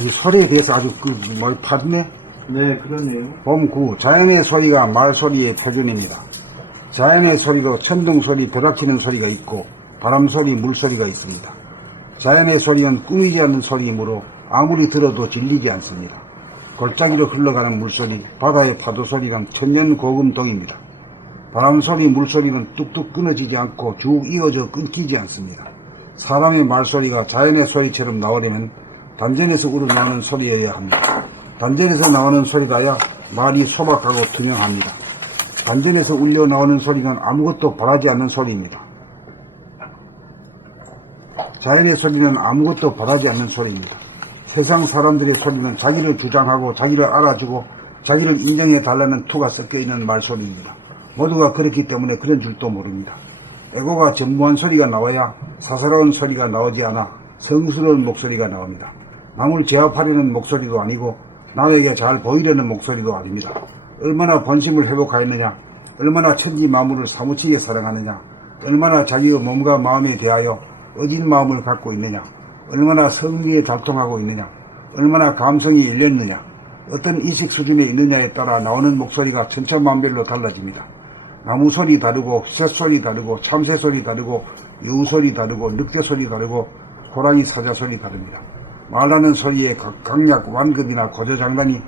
이 소리에 대해서 아주 파드네. 네, 그러네요. 봄9. 자연의 소리가 말소리의 표준입니다. 자연의 소리로 천둥소리, 벼락치는 소리가 있고 바람소리, 물소리가 있습니다. 자연의 소리는 꾸미지 않는 소리이므로 아무리 들어도 질리지 않습니다. 골짜기로 흘러가는 물소리, 바다의 파도소리는 천년고금동입니다. 바람소리, 물소리는 뚝뚝 끊어지지 않고 쭉 이어져 끊기지 않습니다. 사람의 말소리가 자연의 소리처럼 나오려면 단전에서 우러나오는 소리여야 합니다. 단전에서 나오는 소리라야 말이 소박하고 투명합니다. 단전에서 울려 나오는 소리는 아무것도 바라지 않는 소리입니다. 자연의 소리는 아무것도 바라지 않는 소리입니다. 세상 사람들의 소리는 자기를 주장하고 자기를 알아주고 자기를 인정해 달라는 투가 섞여있는 말소리입니다. 모두가 그렇기 때문에 그런 줄도 모릅니다. 애고가 전무한 소리가 나와야 사사로운 소리가 나오지 않아 성스러운 목소리가 나옵니다. 남을 제압하려는 목소리도 아니고 남에게 잘 보이려는 목소리도 아닙니다. 얼마나 본심을 회복하였느냐, 얼마나 천지 만물을 사무치게 사랑하느냐, 얼마나 자기의 몸과 마음에 대하여 어진 마음을 갖고 있느냐, 얼마나 성리에 달통하고 있느냐, 얼마나 감성이 열렸느냐, 어떤 인식 수준에 있느냐에 따라 나오는 목소리가 천차만별로 달라집니다. 나무소리 다르고 새소리 다르고 참새소리 다르고 여우소리 다르고 늑대소리 다르고 호랑이 사자소리 다릅니다. 말하는 소리의 강약, 완급이나 고조장단이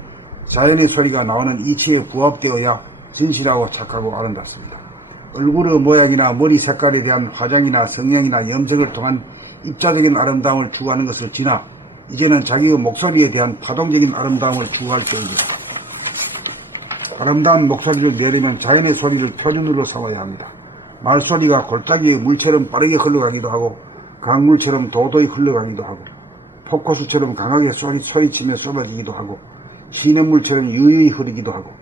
자연의 소리가 나오는 이치에 부합되어야 진실하고 착하고 아름답습니다. 얼굴의 모양이나 머리 색깔에 대한 화장이나 성형이나 염색을 통한 입자적인 아름다움을 추구하는 것을 지나 이제는 자기의 목소리에 대한 파동적인 아름다움을 추구할 때입니다. 아름다운 목소리를 내려면 자연의 소리를 표준으로 삼아야 합니다. 말소리가 골짜기의 물처럼 빠르게 흘러가기도 하고 강물처럼 도도히 흘러가기도 하고 폭포수처럼 강하게 소리치며 쏟아지기도 하고 시냇물처럼 유유히 흐르기도 하고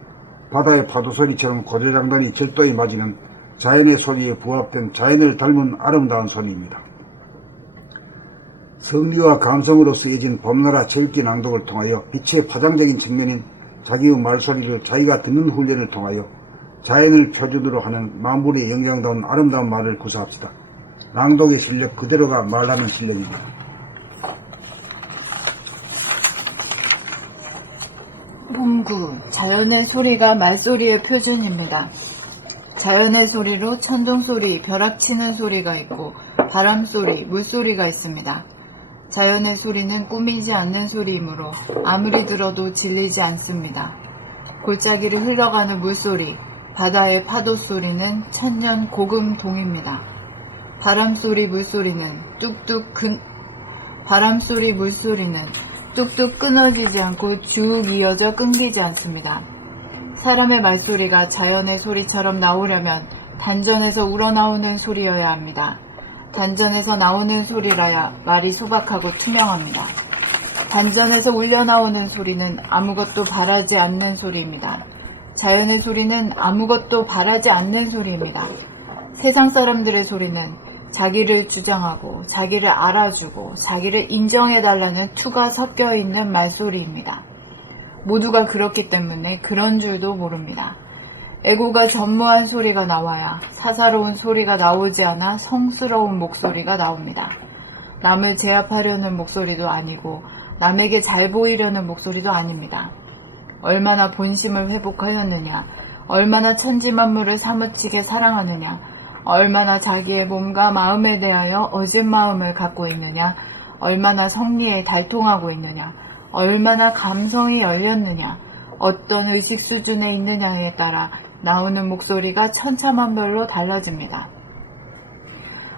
바다의 파도소리처럼 고조장단이 절도히 맞이는 자연의 소리에 부합된 자연을 닮은 아름다운 소리입니다. 성리와 감성으로 쓰여진 봄나라 절기 낭독을 통하여 빛의 파장적인 측면인 자기의 말소리를 자기가 듣는 훈련을 통하여 자연을 표준으로 하는 만물의 영광다운 아름다운 말을 구사합시다. 낭독의 실력 그대로가 말하는 실력입니다. 봄9. 자연의 소리가 말소리의 표준입니다. 자연의 소리로 천둥소리, 벼락치는 소리가 있고 바람소리, 물소리가 있습니다. 자연의 소리는 꾸미지 않는 소리이므로 아무리 들어도 질리지 않습니다. 골짜기를 흘러가는 물소리, 바다의 파도소리는 천년고금동입니다. 바람소리, 물소리는 뚝뚝 끊어지지 않고 쭉 이어져 끊기지 않습니다. 사람의 말소리가 자연의 소리처럼 나오려면 단전에서 우러나오는 소리여야 합니다. 단전에서 나오는 소리라야 말이 소박하고 투명합니다. 단전에서 울려나오는 소리는 아무것도 바라지 않는 소리입니다. 자연의 소리는 아무것도 바라지 않는 소리입니다. 세상 사람들의 소리는 자기를 주장하고 자기를 알아주고 자기를 인정해달라는 투가 섞여있는 말소리입니다. 모두가 그렇기 때문에 그런 줄도 모릅니다. 애고가 전무한 소리가 나와야 사사로운 소리가 나오지 않아 성스러운 목소리가 나옵니다. 남을 제압하려는 목소리도 아니고 남에게 잘 보이려는 목소리도 아닙니다. 얼마나 본심을 회복하였느냐, 얼마나 천지만물을 사무치게 사랑하느냐, 얼마나 자기의 몸과 마음에 대하여 어진 마음을 갖고 있느냐, 얼마나 성리에 달통하고 있느냐, 얼마나 감성이 열렸느냐, 어떤 의식 수준에 있느냐에 따라 나오는 목소리가 천차만별로 달라집니다.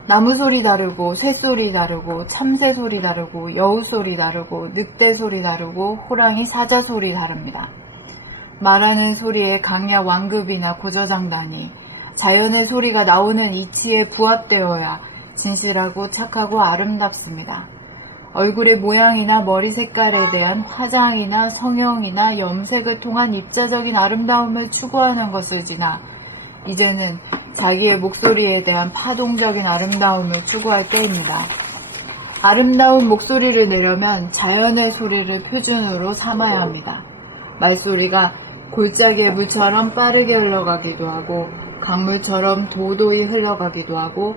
나무소리 다르고 쇠소리 다르고 참새소리 다르고 여우소리 다르고 늑대소리 다르고 호랑이 사자소리 다릅니다. 말하는 소리의 강약 완급이나 고저장단이 자연의 소리가 나오는 이치에 부합되어야 진실하고 착하고 아름답습니다. 얼굴의 모양이나 머리 색깔에 대한 화장이나 성형이나 염색을 통한 입자적인 아름다움을 추구하는 것을 지나 이제는 자기의 목소리에 대한 파동적인 아름다움을 추구할 때입니다. 아름다운 목소리를 내려면 자연의 소리를 표준으로 삼아야 합니다. 말소리가 골짜기의 물처럼 빠르게 흘러가기도 하고 강물처럼 도도히 흘러가기도 하고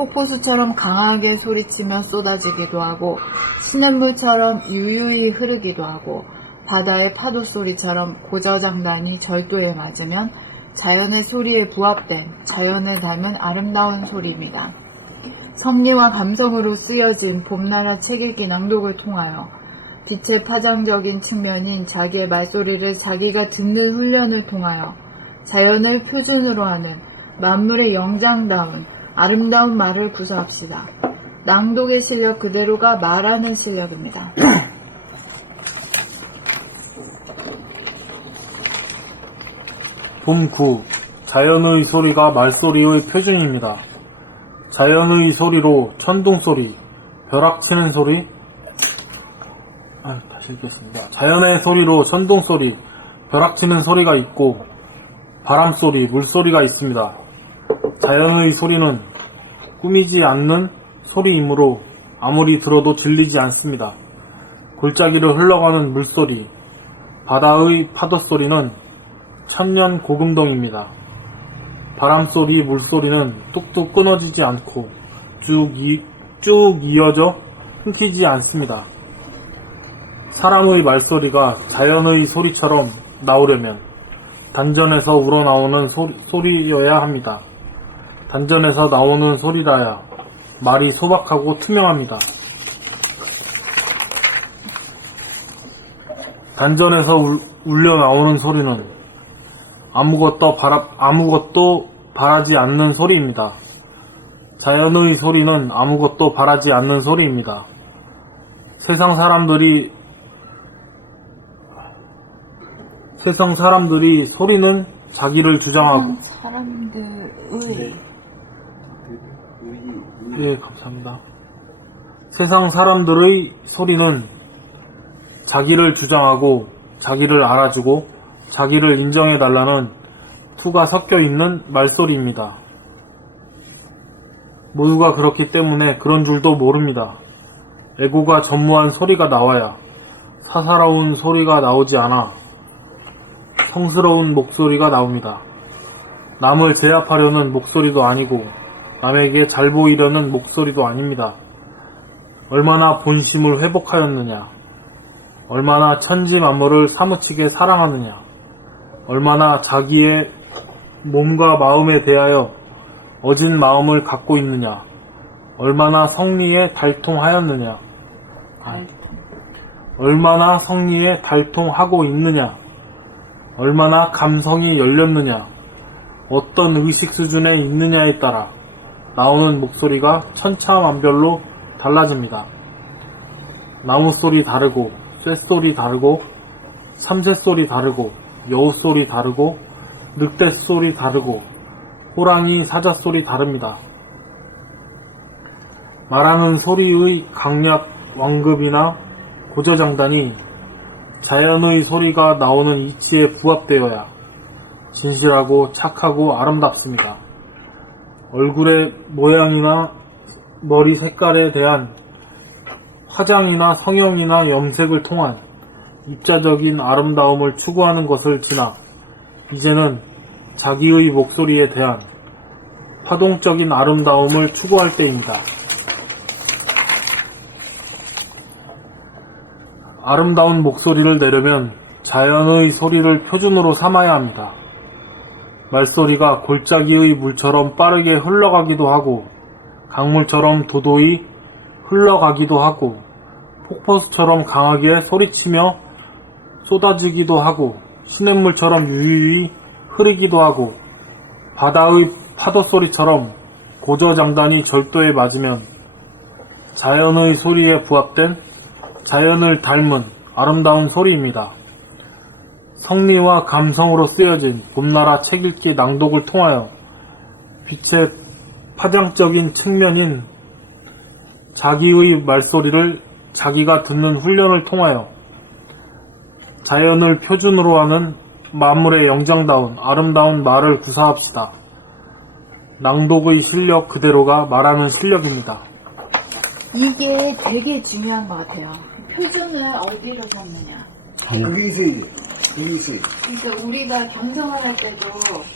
폭포수처럼 강하게 소리치며 쏟아지기도 하고 시냇물처럼 유유히 흐르기도 하고 바다의 파도 소리처럼 고저장단이 절도에 맞으면 자연의 소리에 부합된 자연을 닮은 아름다운 소리입니다. 섭리와 감성으로 쓰여진 봄나라 책 읽기 낭독을 통하여 빛의 파장적인 측면인 자기의 말소리를 자기가 듣는 훈련을 통하여 자연을 표준으로 하는 만물의 영장다운 아름다운 말을 구사합시다. 낭독의 실력 그대로가 말하는 실력입니다. 봄 9. 자연의 소리가 말소리의 표준입니다. 자연의 소리로 천둥소리, 벼락치는 소리, 다시 읽겠습니다. 자연의 소리로 천둥소리, 벼락치는 소리가 있고 바람소리, 물소리가 있습니다. 자연의 소리는 꾸미지 않는 소리이므로 아무리 들어도 질리지 않습니다. 골짜기를 흘러가는 물소리, 바다의 파도소리는 천년 고금동입니다. 바람소리, 물소리는 뚝뚝 끊어지지 않고 쭉 이어져 끊기지 않습니다. 사람의 말소리가 자연의 소리처럼 나오려면 단전에서 우러나오는 소리여야 합니다. 단전에서 나오는 소리라야 말이 소박하고 투명합니다. 단전에서 울려 나오는 소리는 아무것도 바라지 않는 소리입니다. 자연의 소리는 아무것도 바라지 않는 소리입니다. 세상 사람들이 소리는 자기를 주장하고 감사합니다. 세상 사람들의 소리는 자기를 주장하고 자기를 알아주고 자기를 인정해달라는 투가 섞여있는 말소리입니다. 모두가 그렇기 때문에 그런 줄도 모릅니다. 애고가 전무한 소리가 나와야 사사로운 소리가 나오지 않아 성스러운 목소리가 나옵니다. 남을 제압하려는 목소리도 아니고 남에게 잘 보이려는 목소리도 아닙니다. 얼마나 본심을 회복하였느냐, 얼마나 천지 만물을 사무치게 사랑하느냐, 얼마나 자기의 몸과 마음에 대하여 어진 마음을 갖고 있느냐, 얼마나 성리에 달통하였느냐, 얼마나 성리에 달통하고 있느냐, 얼마나 감성이 열렸느냐, 어떤 의식 수준에 있느냐에 따라 나오는 목소리가 천차만별로 달라집니다. 나무소리 다르고, 쇳소리 다르고, 삼새소리 다르고, 여우소리 다르고, 늑대소리 다르고, 호랑이 사자소리 다릅니다. 말하는 소리의 강약, 완급이나 고저장단이 자연의 소리가 나오는 이치에 부합되어야 진실하고 착하고 아름답습니다. 얼굴의 모양이나 머리 색깔에 대한 화장이나 성형이나 염색을 통한 입자적인 아름다움을 추구하는 것을 지나 이제는 자기의 목소리에 대한 파동적인 아름다움을 추구할 때입니다. 아름다운 목소리를 내려면 자연의 소리를 표준으로 삼아야 합니다. 말소리가 골짜기의 물처럼 빠르게 흘러가기도 하고 강물처럼 도도히 흘러가기도 하고 폭포수처럼 강하게 소리치며 쏟아지기도 하고 시냇물처럼 유유히 흐르기도 하고 바다의 파도소리처럼 고저장단이 절도에 맞으면 자연의 소리에 부합된 자연을 닮은 아름다운 소리입니다. 성리와 감성으로 쓰여진 봄나라 책 읽기 낭독을 통하여 빛의 파장적인 측면인 자기의 말소리를 자기가 듣는 훈련을 통하여 자연을 표준으로 하는 만물의 영장다운 아름다운 말을 구사합시다. 낭독의 실력 그대로가 말하는 실력입니다. 이게 되게 중요한 것 같아요. 표준을 어디로 삼느냐. 그게 있어야지. BBC. 그러니까 우리가 경성을 할 때도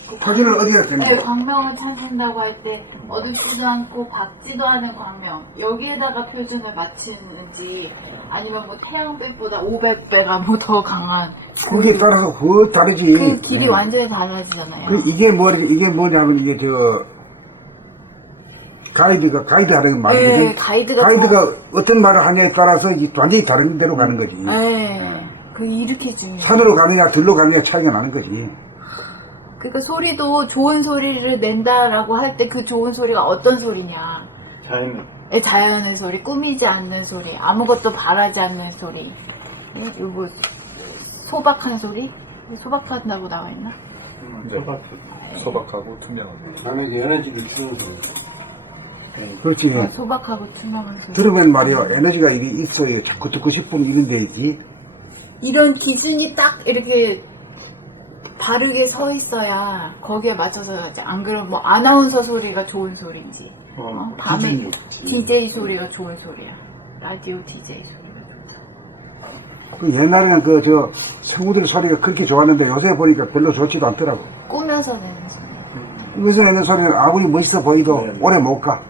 그 표준을 어디다 대는 네, 거야? 광명을 찾는다고 할 때 어둡지도 않고 밝지도 않은 광명 여기에다가 표준을 맞추는지 아니면 뭐 태양빛보다 500배가 뭐 더 강한 그게 따라서 그 다르지. 그 길이 완전히 달라지잖아요. 이게 뭐냐면 이게 가이드 하는 말이거든. 네, 가이드가 어떤 말을 하냐에 따라서 이제 완전히 다른 데로 가는 거지. 네, 그 이렇게 중요해요. 산으로 가느냐 들로 가느냐 차이가 나는 거지. 그러니까 소리도 좋은 소리를 낸다라고 할 때 그 좋은 소리가 어떤 소리냐. 자연의 소리, 꾸미지 않는 소리, 아무것도 바라지 않는 소리. 요거 소박한 소리? 소박한다고 나와 있나? 소박하고 투명하고. 남에게 에너지를 주는 소리. 그렇지. 소박하고 투명한 소리. 들으면 말이야 에너지가 이게 있어요. 자꾸 듣고 싶으면 이런 데 있지. 이런 기준이 딱 이렇게 바르게 서 있어야 거기에 맞춰서 이제 안 그러면 뭐 아나운서 소리가 좋은 소리인지 밤에 DJ 소리가 좋은 소리야. 라디오 DJ 소리가 좋다. 그 옛날에는 생우들 소리가 그렇게 좋았는데 요새 보니까 별로 좋지도 않더라고. 꾸며서 내는 소리. 여기서 내는 소리는 아무리 멋있어 보이도 오래 못 가.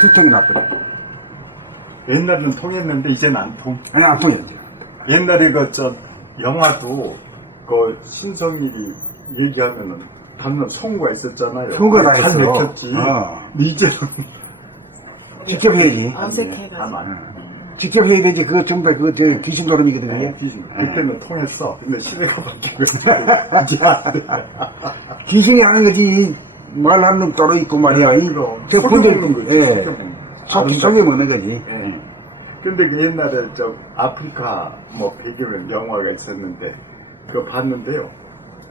두통이 나버려. 옛날에는 통했는데 이제는 안 통. 아니 안 통해 이제. 옛날에 영화도 신성일이 얘기하면은 담는 성우가 있었잖아요. 성우가 다 잘 있어. 맥혔지. 근데 이제는 직접 해야지. 어색해가지고. 직접 해야 되지. 그거 전부 다 귀신 노름이거든. 그게. 그때는 통했어. 근데 시대가 바뀌고 이제 안 돼. 귀신이 하는 거지. 말하는 놈 따로 있고 말이야. 그럼. 저 속여 먹는 거지. 예. 속여 속여 먹는 거지. 예. 근데 그 옛날에 아프리카 배경은 영화가 있었는데 그거 봤는데요.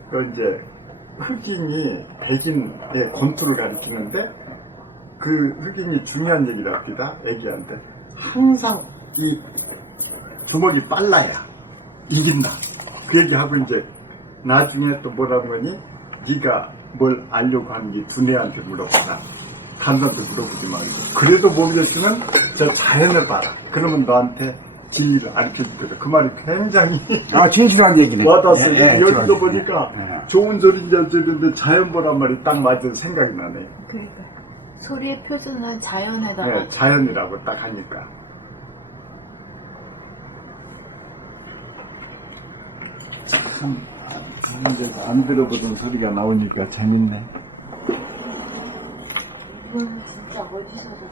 그 이제 흑인이 백인의 권투를 가리키는데 그 흑인이 중요한 얘기를 합니다. 애기한테 항상 이 주먹이 빨라야 이긴다. 그 얘기하고 이제 나중에 또 뭐라고 하니 네가 뭘 알려고 하는지 두뇌한테 물어보라. 단단도 물어보지 말고. 그래도 모르겠으면 저 자연을 봐라. 그러면 너한테 진리를 알려줄 거다. 그 말이 굉장히 진실한 얘기네. 와닿았어요. 예, 여기서 좋아. 보니까 예. 좋은 소리인지 어쩌는데 자연 보란 말이 딱 맞은 생각이 나네. 그러니까 소리의 표준은 자연에다가 네, 자연이라고 딱 하니까. 참, 이제 안 들어보던 소리가 나오니까 재밌네. 이건 진짜 어디서도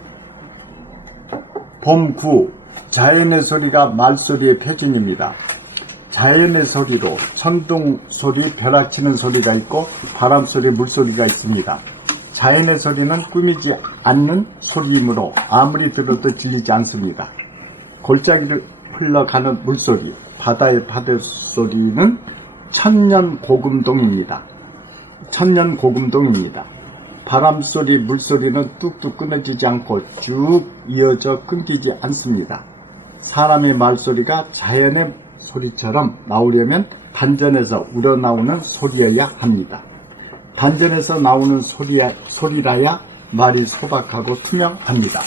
봄 9. 자연의 소리가 말소리의 표준입니다. 자연의 소리로 천둥 소리, 벼락치는 소리가 있고 바람 소리, 물소리가 있습니다. 자연의 소리는 꾸미지 않는 소리이므로 아무리 들어도 질리지 않습니다. 골짜기를 흘러가는 물소리, 바다의 파도소리는 천년고금동입니다. 바람소리, 물소리는 뚝뚝 끊어지지 않고 쭉 이어져 끊기지 않습니다. 사람의 말소리가 자연의 소리처럼 나오려면 단전에서 우러나오는 소리여야 합니다. 단전에서 나오는 소리라야 말이 소박하고 투명합니다.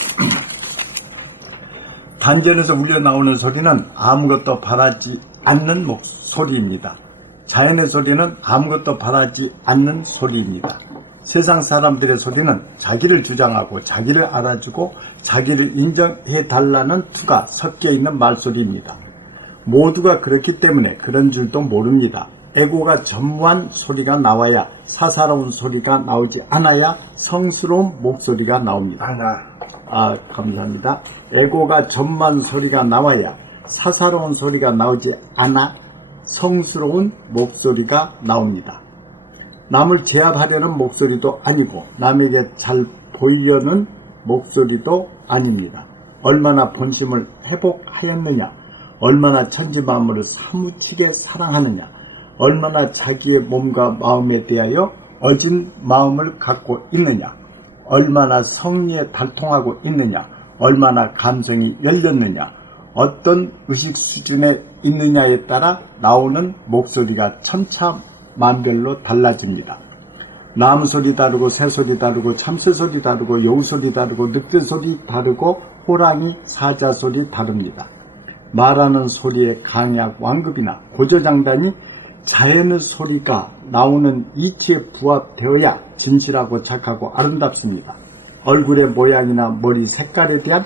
단전에서 우러나오는 소리는 아무것도 바라지 않는 소리입니다. 자연의 소리는 아무것도 바라지 않는 소리입니다. 세상 사람들의 소리는 자기를 주장하고 자기를 알아주고 자기를 인정해달라는 투가 섞여 있는 말소리입니다. 모두가 그렇기 때문에 그런 줄도 모릅니다. 에고가 전무한 소리가 나와야 사사로운 소리가 나오지 않아야 성스러운 목소리가 나옵니다. 감사합니다. 에고가 전무한 소리가 나와야 사사로운 소리가 나오지 않아 성스러운 목소리가 나옵니다. 남을 제압하려는 목소리도 아니고 남에게 잘 보이려는 목소리도 아닙니다. 얼마나 본심을 회복하였느냐, 얼마나 천지만물을 사무치게 사랑하느냐, 얼마나 자기의 몸과 마음에 대하여 어진 마음을 갖고 있느냐, 얼마나 성리에 달통하고 있느냐, 얼마나 감성이 열렸느냐, 어떤 의식 수준에 있느냐에 따라 나오는 목소리가 천차만별로 달라집니다. 나무 소리 다르고 새 소리 다르고 참새 소리 다르고 여우 소리 다르고 늑대 소리 다르고 호랑이 사자 소리 다릅니다. 말하는 소리의 강약 완급이나 고조장단이 자연의 소리가 나오는 이치에 부합되어야 진실하고 착하고 아름답습니다. 얼굴의 모양이나 머리 색깔에 대한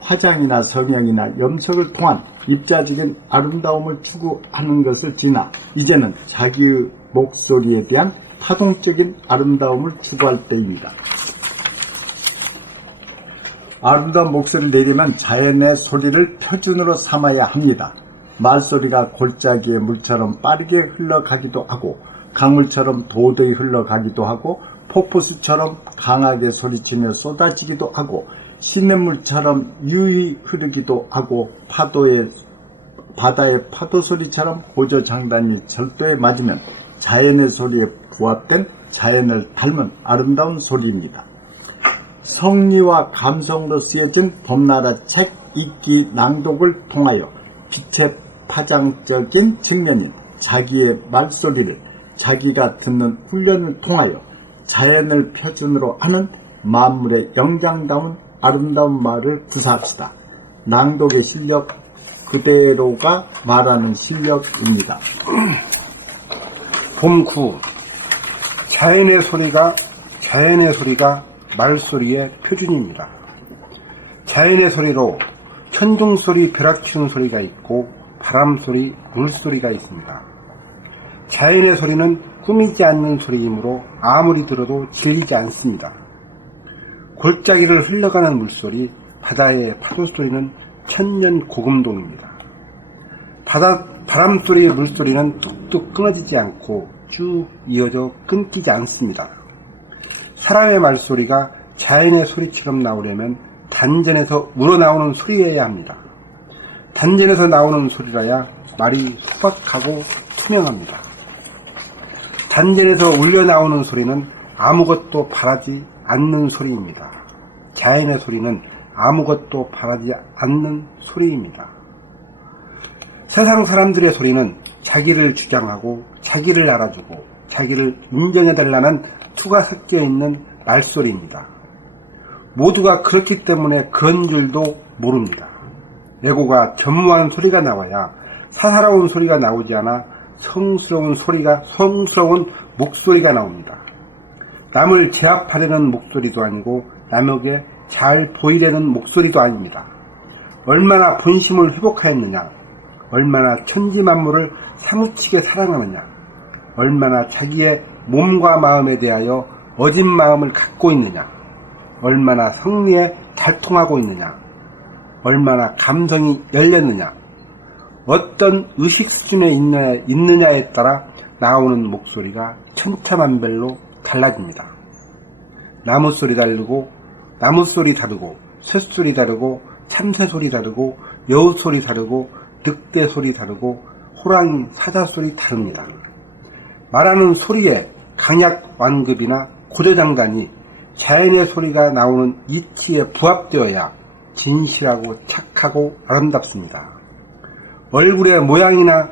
화장이나 성형이나 염색을 통한 입자적인 아름다움을 추구하는 것을 지나 이제는 자기의 목소리에 대한 파동적인 아름다움을 추구할 때입니다. 아름다운 목소리를 내려면 자연의 소리를 표준으로 삼아야 합니다. 말소리가 골짜기의 물처럼 빠르게 흘러가기도 하고 강물처럼 도도히 흘러가기도 하고 폭포수처럼 강하게 소리치며 쏟아지기도 하고 시냇물처럼 유유히 흐르기도 하고 바다의 파도소리처럼 고조장단이 절도에 맞으면 자연의 소리에 부합된 자연을 닮은 아름다운 소리입니다. 성리와 감성으로 쓰여진 봄나라 책 읽기 낭독을 통하여 빛의 파장적인 측면인 자기의 말소리를 자기가 듣는 훈련을 통하여 자연을 표준으로 하는 만물의 영장다운 아름다운 말을 구사합시다. 낭독의 실력 그대로가 말하는 실력입니다. 봄9. 자연의 소리가 말소리의 표준입니다. 자연의 소리로 천둥소리, 벼락치는 소리가 있고 바람소리, 물소리가 있습니다. 자연의 소리는 꾸미지 않는 소리이므로 아무리 들어도 질리지 않습니다. 골짜기를 흘러가는 물소리, 바다의 파도소리는 천년 고금동입니다. 바람소리의 물소리는 뚝뚝 끊어지지 않고 쭉 이어져 끊기지 않습니다. 사람의 말소리가 자연의 소리처럼 나오려면 단전에서 우러나오는 소리여야 합니다. 단전에서 나오는 소리라야 말이 수박하고 투명합니다. 단전에서 울려나오는 소리는 아무것도 바라지 않는 소리입니다. 자연의 소리는 아무것도 바라지 않는 소리입니다. 세상 사람들의 소리는 자기를 주장하고 자기를 알아주고 자기를 인정해달라는 투가 섞여있는 말소리입니다. 모두가 그렇기 때문에 그런 줄도 모릅니다. 애고가 겸무한 소리가 나와야 사사로운 소리가 나오지 않아 성스러운 목소리가 나옵니다. 남을 제압하려는 목소리도 아니고 남에게 잘 보이려는 목소리도 아닙니다. 얼마나 본심을 회복하였느냐, 얼마나 천지만물을 사무치게 사랑하느냐, 얼마나 자기의 몸과 마음에 대하여 어진 마음을 갖고 있느냐, 얼마나 성리에 달통하고 있느냐, 얼마나 감성이 열렸느냐, 어떤 의식 수준에 있느냐에 따라 나오는 목소리가 천차만별로 달라집니다. 나무소리 다르고 쇳소리 다르고 참새소리 다르고 여우소리 다르고 늑대소리 다르고 호랑이 사자소리 다릅니다. 말하는 소리의 강약 완급이나 고조장단이 자연의 소리가 나오는 이치에 부합되어야 진실하고 착하고 아름답습니다. 얼굴의 모양이나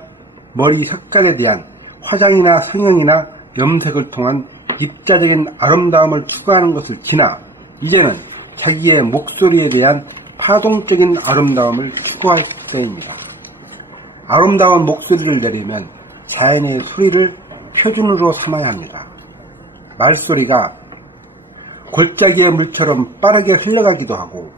머리 색깔에 대한 화장이나 성형이나 염색을 통한 입자적인 아름다움을 추구하는 것을 지나 이제는 자기의 목소리에 대한 파동적인 아름다움을 추구할 때입니다. 아름다운 목소리를 내려면 자연의 소리를 표준으로 삼아야 합니다. 말소리가 골짜기의 물처럼 빠르게 흘러가기도 하고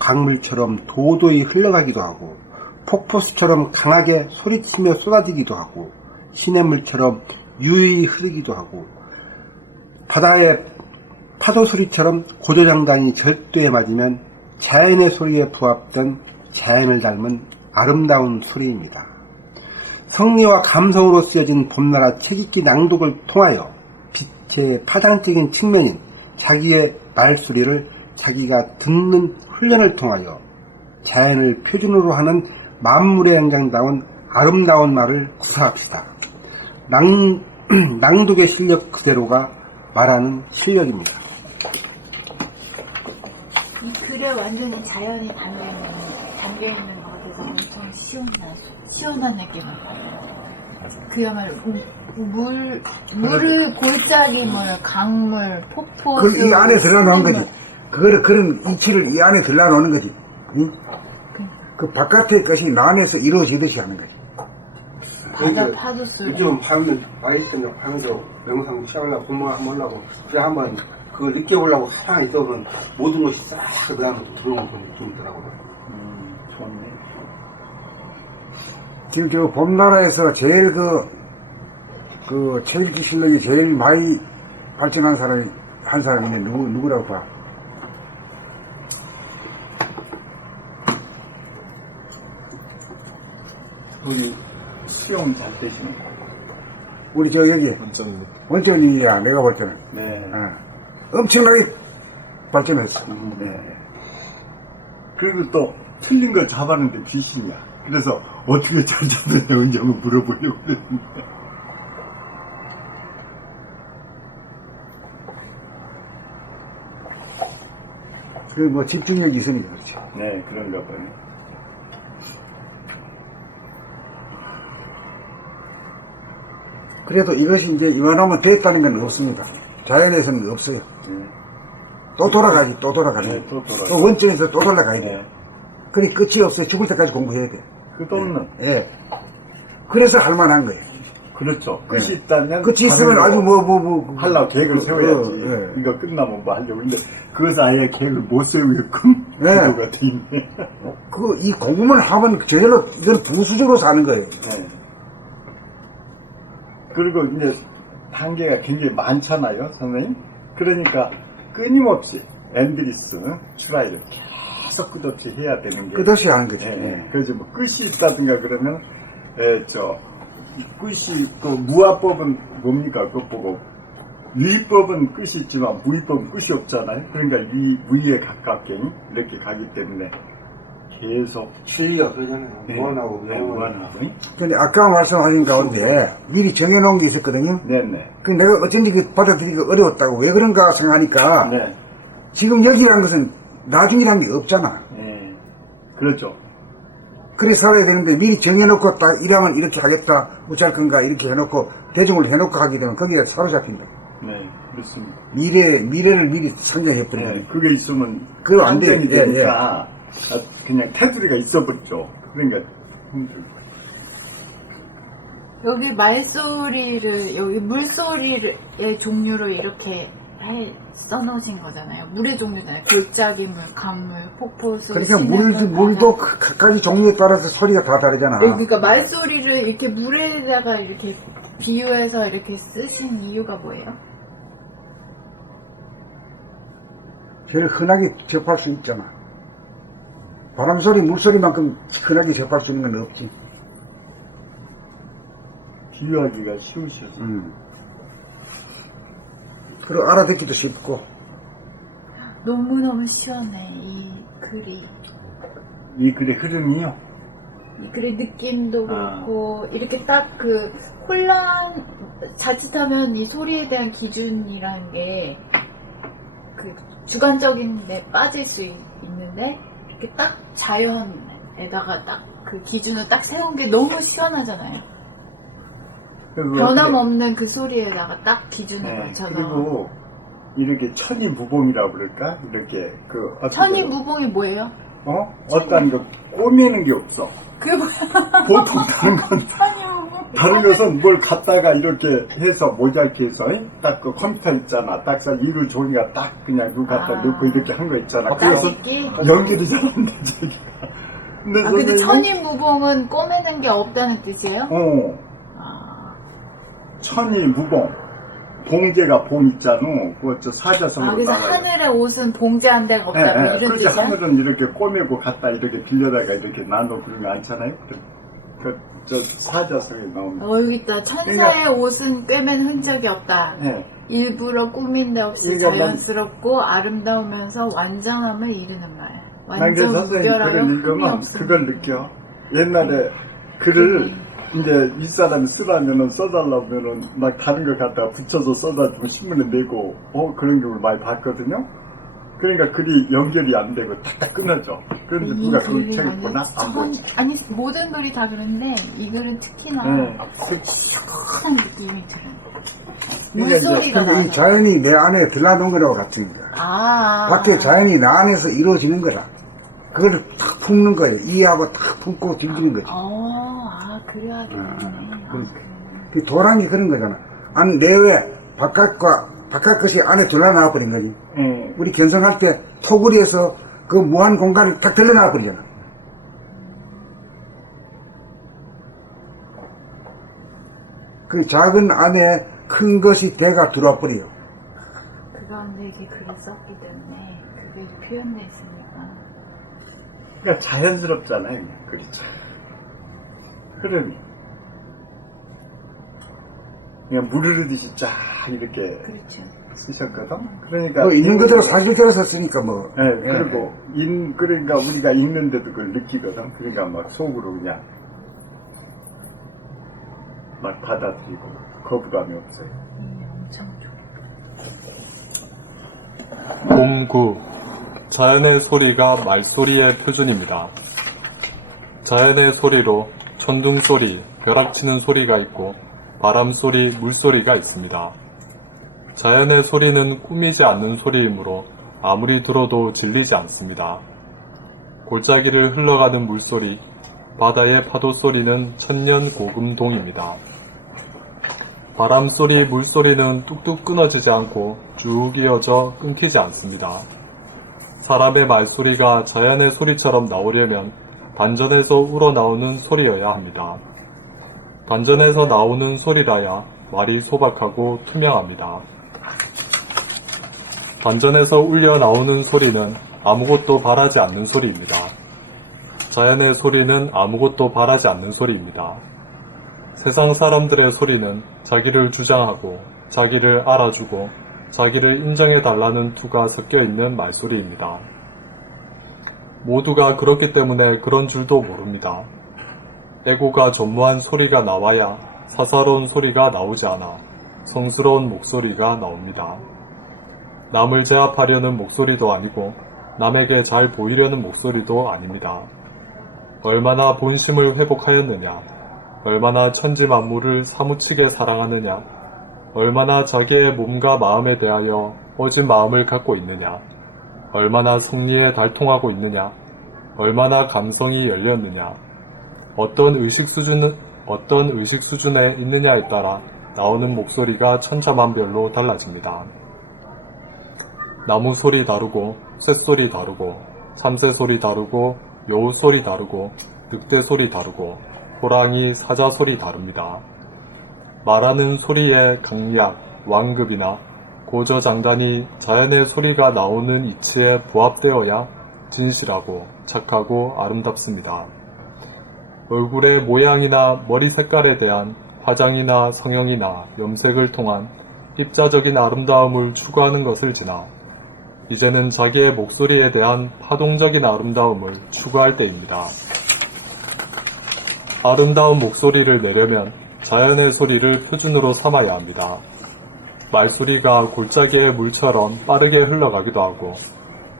강물처럼 도도히 흘러가기도 하고 폭포수처럼 강하게 소리치며 쏟아지기도 하고 시냇물처럼 유유히 흐르기도 하고 바다의 파도소리처럼 고조장단이 절도에 맞으면 자연의 소리에 부합된 자연을 닮은 아름다운 소리입니다. 성리와 감성으로 쓰여진 봄나라 책읽기 낭독을 통하여 빛의 파장적인 측면인 자기의 말소리를 자기가 듣는 훈련을 통하여 자연을 표준으로 하는 만물의 영장다운 아름다운 말을 구사합시다. 낭독의 실력 그대로가 말하는 실력입니다. 이 글에 완전히 자연이 담겨있는 것 같아서 엄청 시원한 느낌을 받아요. 그야말로 물을 골짜기물, 강물, 폭포수 이 안에 들어놓은 거지. 그런 이치를 이 안에 들어놓는 거지. 응? 그 바깥의 것이 나 안에서 이루어지듯이 하는 거지. 바다 파도 소리. 요즘 밤에 와이프는 밤에서 명상 시작하려고 공부하려고 하려고 그래 한번 그걸 느껴보려고 가만히 있어보면 모든 것이 싹 그다음에 들어오는 느낌이 있더라고요. 좋네. 지금 저 봄나라에서 제일 체육기 실력이 제일 많이 발전한 사람이 한 사람인데 누구라고 봐? 우리 수영 잘 되시는 거. 우리 저 여기 원전이야 내가 볼 때는. 네. 엄청나게 발전했어. 네. 그리고 또 틀린 걸 잡았는데 귀신이야. 그래서 어떻게 잘 잡느냐고 물어보려고 그랬는데. 그 뭐 집중력이 있으니까 그렇지. 네, 그런가 보네. 그래도 이것이 이제 이만하면 됐다는 건 없습니다. 자연에서는 없어요. 또 돌아가지, 또 돌아가지. 네, 또 돌아가지. 또 원점에서 또 돌아가야 돼. 네. 그게 끝이 없어요. 죽을 때까지 공부해야 돼. 끝없는. 예. 그래서 할 만한 거예요. 그렇죠. 끝이 네. 있다면. 끝이 있으면 아주 하려고 계획을 세워야지. 예. 이거 끝나면 뭐 하려고. 근데 그것을 아예 계획을 못 세우게끔. 네. 구조가 돼 있네. 이 공부만 하면 저절로 이건 부수적으로 사는 거예요. 네. 그리고 이제 단계가 굉장히 많잖아요, 선생님. 그러니까 끊임없이 앤드리스 트라이를 계속 끝없이 해야 되는 게. 끝없이 하는 거죠. 예, 그래서 뭐 끝이 있다든가 그러면, 끝이, 또 무화법은 뭡니까? 그거 보고. 유의법은 끝이 있지만 무의법은 끝이 없잖아요. 그러니까 무의에 가깝게 이렇게 가기 때문에 계속. 진리가 그러잖아요. 무한하고 무한하고. 근데 아까 말씀하신 가운데 미리 정해놓은 게 있었거든요. 네네. 그 내가 어쩐지 그 받아들이기가 어려웠다고 왜 그런가 생각하니까 네. 지금 여기라는 것은 나중이라는 게 없잖아. 네. 그렇죠. 그래 살아야 되는데 미리 정해놓고 딱 이러면 이렇게 하겠다 어쩔 건가 이렇게 해놓고 대중을 해놓고 하게 되면 거기에 사로잡힌다. 네, 그렇습니다. 미래를 미리 상정해버리는 네, 그게 있으면 그거 안 돼. 상정이 예, 되니까 그냥 테두리가 있어버렸죠. 그러니까 힘들고. 여기 말소리를, 여기 물소리의 종류로 이렇게 써놓으신 거잖아요. 물의 종류잖아요. 골짜기 물, 강물, 폭포수, 그러니까 물도 각가지 종류에 따라서 소리가 다 다르잖아. 네, 그러니까 말소리를 이렇게 물에다가 이렇게 비유해서 이렇게 쓰신 이유가 뭐예요? 제일 흔하게 접할 수 있잖아. 바람소리, 물소리만큼 흔하게 접할 수 있는 건 없지. 비유하기가 쉬우셔서. 그리고 알아듣기도 쉽고. 너무너무 시원해, 이 글이. 이 글의 흐름이요. 이 글의 느낌도 그렇고, 이렇게 딱 그 자칫하면 이 소리에 대한 기준이라는 게 그 주관적인 데 빠질 수 있는데, 이렇게 딱 자연에다가 딱 그 기준을 딱 세운 게 너무 시원하잖아요. 변함없는 그 소리에다가 딱 기준을 네, 맞춰서. 그리고 이렇게 천이무봉이라고 그럴까? 이렇게 천이무봉이 뭐예요? 어떤 거 꼬매는 게 없어. 그게 뭐야? 보통 다른 건 천이무봉. 다른 것은 뭘 갖다가 이렇게 해서 모자이크해서 딱 그 컴퓨터 있잖아. 딱 이를 종이가 딱 그냥 누 갖다 넣고 이렇게 한 거 있잖아. 그래서 짜식기? 연결이 잘 안 돼, 저기가. 근데 천이무봉은 꼬매는 게 없다는 뜻이에요? 천이무봉. 봉제가 봉 있잖아. 그거 사자성어로 그래서 나와요. 하늘의 옷은 봉제한 데가 없다, 뭐 이런 그렇지. 뜻이야? 하늘은 이렇게 꼬매고 갖다 이렇게 빌려다가 이렇게 나눠 그런 거 않잖아요. 저 사자성에 나옵니다. 여기 있다. 천사의 옷은 꿰맨 흔적이 없다. 네. 일부러 꾸민 데 없이 그러니까 자연스럽고 아름다우면서 완전함을 이르는 말. 난 완전 그래서 선생님 무결하여 글을 흠이 읽으면 없음. 그걸 느껴. 옛날에 글을 이제 윗사람이 쓰라면은 써달라면은 막 다른 걸 갖다가 붙여서 써가지고 신문에 내고 그런 경우를 많이 봤거든요. 그러니까 글이 연결이 안 되고 딱딱 끊어져. 그런데 누가 그 책을 보나? 안 보지. 아니 모든 글이 다 그런데 이 글은 특히나 네. 시원한 느낌이 들어요. 그러니까 이제 물소리가 근데 이 나요. 자연이 내 안에 들러놓은 거라고 같은 거야. 밖에 자연이 나 안에서 이루어지는 거라. 그걸 탁 품는 거예요. 이해하고 탁 품고 들리는 거죠. 그래야 하겠네. 그 도랑이 그런 거잖아. 안 내외 바깥 것이 안에 들어나와 버린 거지. 우리 견성할 때 토구리에서 그 무한 공간을 딱 들러나와 버리잖아. 그 작은 안에 큰 것이 대가 들어와 버려요. 그 가운데 이게 글을 썼기 때문에 그게 표현돼 있으니까. 그러니까 자연스럽잖아요. 그렇죠. 흐름이. 그냥 물 흐르듯이 쫙 이렇게 그렇죠. 쓰셨거든. 그러니까 있는 그대로 사실대로 썼으니까 뭐. 네, 그리고 그러니까 우리가 읽는데도 그걸 느끼거든. 그러니까 막 속으로 그냥 막 받아들이고 거부감이 없어요. 엄청 좋아. 봄구 자연의 소리가 말소리의 표준입니다. 자연의 소리로 천둥소리, 벼락치는 소리가 있고 바람소리, 물소리가 있습니다. 자연의 소리는 꾸미지 않는 소리이므로 아무리 들어도 질리지 않습니다. 골짜기를 흘러가는 물소리, 바다의 파도 소리는 천년 고금동입니다. 바람소리, 물소리는 뚝뚝 끊어지지 않고 쭉 이어져 끊기지 않습니다. 사람의 말소리가 자연의 소리처럼 나오려면 단전에서 우러나오는 소리여야 합니다. 단전에서 나오는 소리라야 말이 소박하고 투명합니다. 단전에서 울려 나오는 소리는 아무것도 바라지 않는 소리입니다. 자연의 소리는 아무것도 바라지 않는 소리입니다. 세상 사람들의 소리는 자기를 주장하고 자기를 알아주고 자기를 인정해달라는 투가 섞여있는 말소리입니다. 모두가 그렇기 때문에 그런 줄도 모릅니다. 애고가 전무한 소리가 나와야 사사로운 소리가 나오지 않아 성스러운 목소리가 나옵니다. 남을 제압하려는 목소리도 아니고 남에게 잘 보이려는 목소리도 아닙니다. 얼마나 본심을 회복하였느냐, 얼마나 천지 만물을 사무치게 사랑하느냐, 얼마나 자기의 몸과 마음에 대하여 오진 마음을 갖고 있느냐, 얼마나 성리에 달통하고 있느냐, 얼마나 감성이 열렸느냐, 어떤 의식 수준에 있느냐에 따라 나오는 목소리가 천차만별로 달라집니다. 나무 소리 다르고, 쇳소리 다르고, 참새 소리 다르고, 여우 소리 다르고, 늑대 소리 다르고, 호랑이, 사자 소리 다릅니다. 말하는 소리의 강약, 완급이나 고저장단이 자연의 소리가 나오는 이치에 부합되어야 진실하고 착하고 아름답습니다. 얼굴의 모양이나 머리 색깔에 대한 화장이나 성형이나 염색을 통한 입자적인 아름다움을 추구하는 것을 지나 이제는 자기의 목소리에 대한 파동적인 아름다움을 추구할 때입니다. 아름다운 목소리를 내려면 자연의 소리를 표준으로 삼아야 합니다. 말소리가 골짜기의 물처럼 빠르게 흘러가기도 하고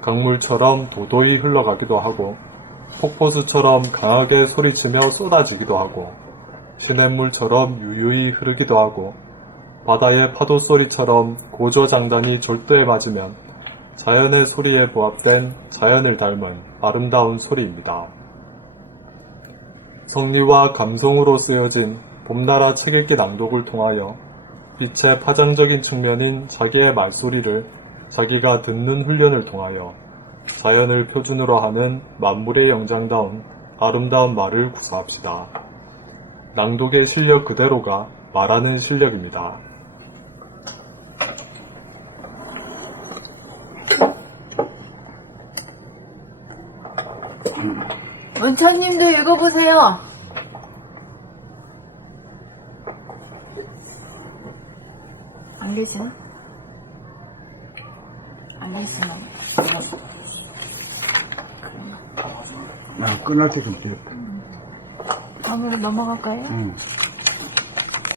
강물처럼 도도히 흘러가기도 하고 폭포수처럼 강하게 소리치며 쏟아지기도 하고 시냇물처럼 유유히 흐르기도 하고 바다의 파도 소리처럼 고조장단이 절도에 맞으면 자연의 소리에 부합된 자연을 닮은 아름다운 소리입니다. 성리와 감성으로 쓰여진 봄나라 책 읽기 낭독을 통하여 빛의 파장적인 측면인 자기의 말소리를 자기가 듣는 훈련을 통하여 자연을 표준으로 하는 만물의 영장다운 아름다운 말을 구사합시다. 낭독의 실력 그대로가 말하는 실력입니다. 원천님도 읽어보세요. 안 계시나? 안 계시나? 끝날 때쯤 됐다. 다음으로 넘어갈까요? 응.